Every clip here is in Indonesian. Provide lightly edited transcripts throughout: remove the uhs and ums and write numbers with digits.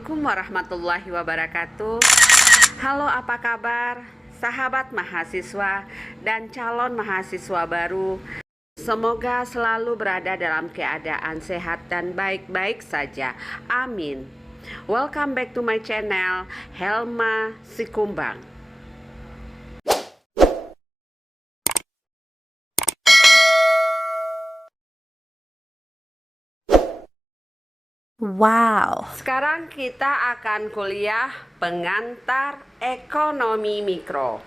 Assalamualaikum warahmatullahi wabarakatuh. Halo, apa kabar? Sahabat mahasiswa dan calon mahasiswa baru. Semoga selalu berada dalam keadaan sehat dan baik-baik saja. Amin. Welcome back to my channel, Helma Sikumbang. Wow. Sekarang kita akan kuliah pengantar ekonomi mikro.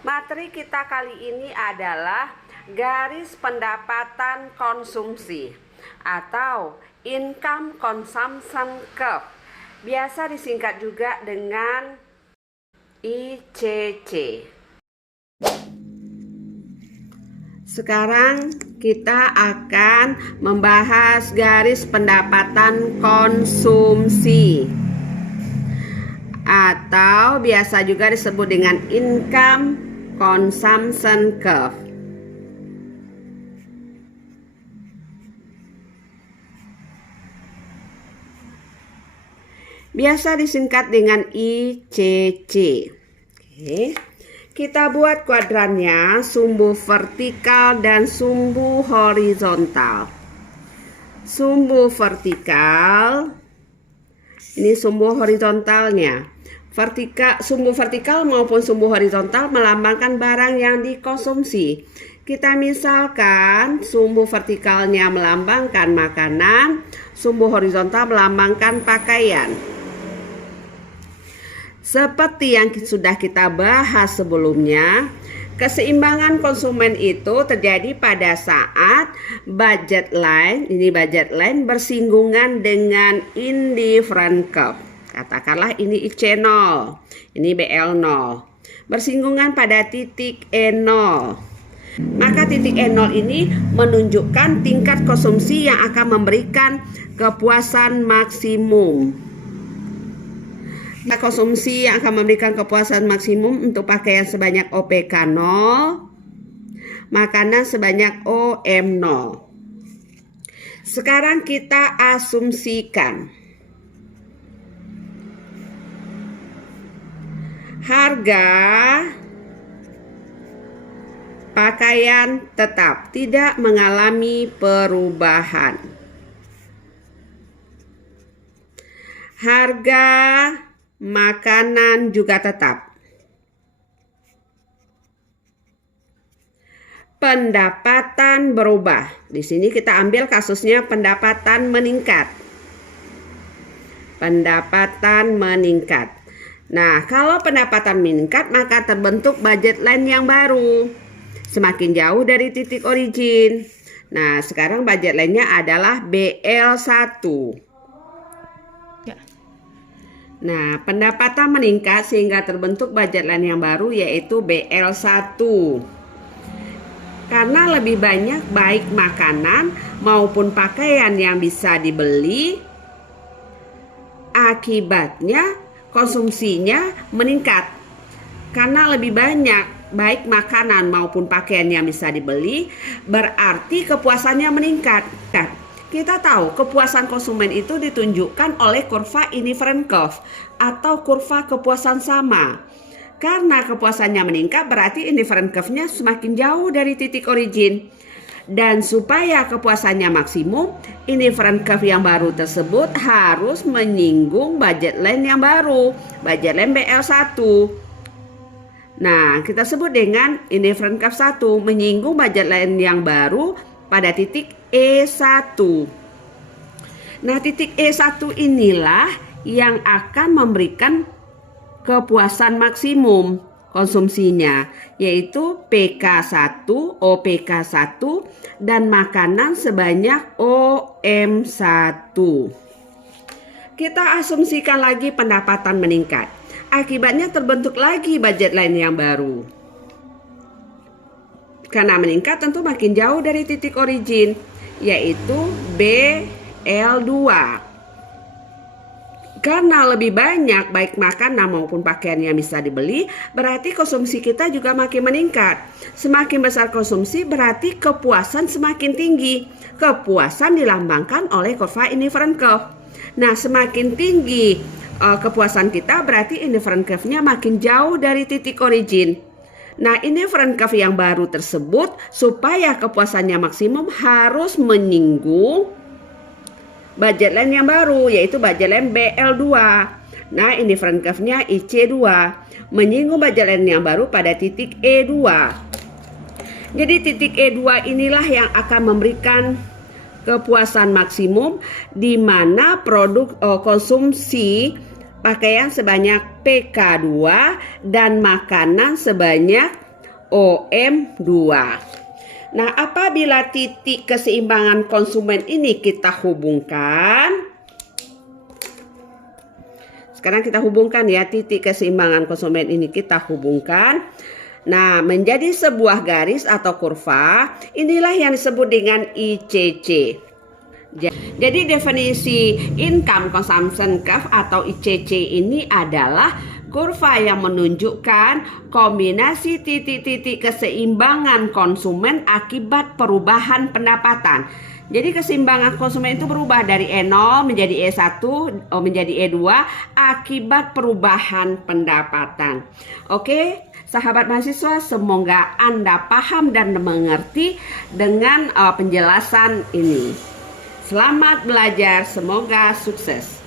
Materi kita kali ini adalah garis pendapatan konsumsi atau income consumption curve. Biasa disingkat juga dengan ICC. Sekarang kita akan membahas garis pendapatan konsumsi atau biasa juga disebut dengan income consumption curve. Biasa disingkat dengan ICC. Oke. Kita buat kuadrannya, sumbu vertikal dan sumbu horizontal. Sumbu vertikal, ini sumbu horizontalnya. Sumbu vertikal maupun sumbu horizontal melambangkan barang yang dikonsumsi. Kita misalkan sumbu vertikalnya melambangkan makanan, sumbu horizontal melambangkan pakaian. Seperti yang sudah kita bahas sebelumnya, keseimbangan konsumen itu terjadi pada saat budget line, ini budget line bersinggungan dengan indifferent curve. Katakanlah ini IC0, ini BL0. Bersinggungan pada titik E0. Maka titik E0 ini menunjukkan tingkat konsumsi yang akan memberikan kepuasan maksimum. Konsumsi yang akan memberikan kepuasan maksimum untuk pakaian sebanyak OPK 0, makanan sebanyak OM 0. Sekarang kita asumsikan harga pakaian tetap tidak mengalami perubahan. Harga makanan juga tetap. Pendapatan berubah. Di sini kita ambil kasusnya pendapatan meningkat. Pendapatan meningkat. Nah, kalau pendapatan meningkat maka terbentuk budget line yang baru. Semakin jauh dari titik origin. Nah, sekarang budget line-nya adalah BL1. Nah, pendapatan meningkat sehingga terbentuk budget line yang baru yaitu BL1. Karena lebih banyak baik makanan maupun pakaian yang bisa dibeli, akibatnya konsumsinya meningkat. Karena lebih banyak baik makanan maupun pakaian yang bisa dibeli, berarti kepuasannya meningkat. Kita tahu kepuasan konsumen itu ditunjukkan oleh kurva indifferent curve atau kurva kepuasan sama. Karena kepuasannya meningkat berarti indifferent curve-nya semakin jauh dari titik origin. Dan supaya kepuasannya maksimum, indifferent curve yang baru tersebut harus menyinggung budget line yang baru, budget line BL1. Nah, kita sebut dengan indifferent curve 1 menyinggung budget line yang baru pada titik E1. Nah, titik E1 inilah yang akan memberikan kepuasan maksimum konsumsinya, yaitu PK1, OPK1, dan makanan sebanyak OM1. Kita asumsikan lagi pendapatan meningkat. Akibatnya terbentuk lagi budget line yang baru. Karena meningkat tentu makin jauh dari titik origin, yaitu BL2. Karena lebih banyak baik makanan maupun pakaian yang bisa dibeli, berarti konsumsi kita juga makin meningkat. Semakin besar konsumsi berarti kepuasan semakin tinggi. Kepuasan dilambangkan oleh kurva indifferent curve. Nah, semakin tinggi kepuasan kita, berarti indifferent curve-nya makin jauh dari titik origin. Nah, indifferent curve yang baru tersebut supaya kepuasannya maksimum harus menyinggung budget line yang baru, yaitu budget line BL2. Nah, indifferent curve-nya IC2 menyinggung budget line yang baru pada titik E2. Jadi titik E2 inilah yang akan memberikan kepuasan maksimum di mana produk konsumsi pakaian sebanyak PK2 dan makanan sebanyak OM2. Nah, apabila titik keseimbangan konsumen ini kita hubungkan, sekarang kita hubungkan ya, titik keseimbangan konsumen ini kita hubungkan. Nah, menjadi sebuah garis atau kurva, inilah yang disebut dengan ICC. Jadi definisi income consumption curve atau ICC ini adalah kurva yang menunjukkan kombinasi titik-titik keseimbangan konsumen akibat perubahan pendapatan. Jadi keseimbangan konsumen itu berubah dari E0 menjadi E1 menjadi E2 akibat perubahan pendapatan. Oke, sahabat mahasiswa, semoga Anda paham dan mengerti dengan penjelasan ini. Selamat belajar, semoga sukses.